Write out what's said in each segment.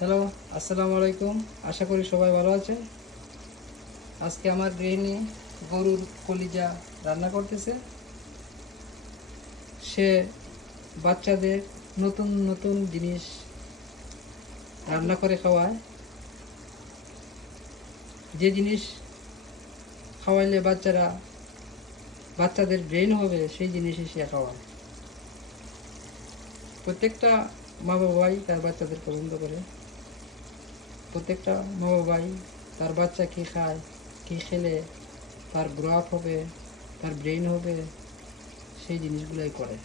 Hello আসসালামু আলাইকুম। আশা করি সবাই ভালো আছে। আজকে আমার গৃহিণী গরুর কলিজা রান্না করতেছে। সে বাচ্চাদের নতুন নতুন জিনিস রান্না করে খাওয়ায়। যে জিনিস খাওয়াইলে বাচ্চারা, বাচ্চাদের ব্রেন হবে, সেই জিনিসই সে খাওয়ায়। প্রত্যেকটা মা বাবাই তার বাচ্চাদের পছন্দ করে। প্রত্যেকটা মা বাবাই তার বাচ্চা কী খায় কী খেলে তার গ্রো আপ হবে তার ব্রেন হবে সেই জিনিসগুলোই করে।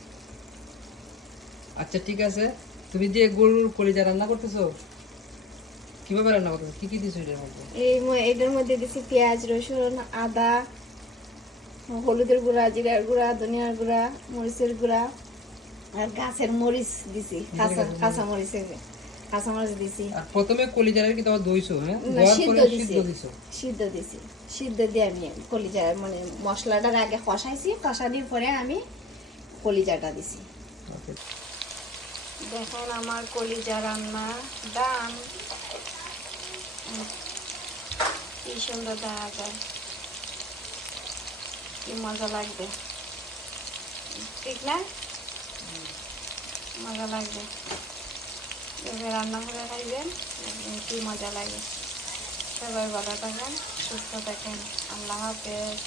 আচ্ছা ঠিক আছে। তুমি যে গরুর কলিজা রান্না করতেছো কীভাবে রান্না করতেছো? কি কি দিছো এটার মধ্যে? এই এটার মধ্যে দিছি পেঁয়াজ রসুন আদা হলুদের গুঁড়া জিরার গুঁড়া ধনিয়ার গুঁড়া মরিচের গুঁড়া আর গাছের মরিচ দিছি কাঁচা কাঁচা মরিচের। কাঁচা মরিচ দিছি। আর প্রথমে কলিজারের কি তোমার দইছো হ্যাঁ? সিদ্ধ দিছি। সিদ্ধ দিছি। সিদ্ধ দিয়ে আমি কলিজা মানে মশলাটার আগে কষাইছি কষানির পরে আমি কলিজাটা দিছি। দেখেন আমার কলিজা রান্না ডান কি সুন্দর দেখা যায়। কি মজা লাগবে। ঠিক না? মজা লাগবে। এভাবে রান্না করে খাইবেন কি মজা লাগে। সবাই ভালো থাকেন সুস্থ থাকেন। আল্লাহ হাফেজ।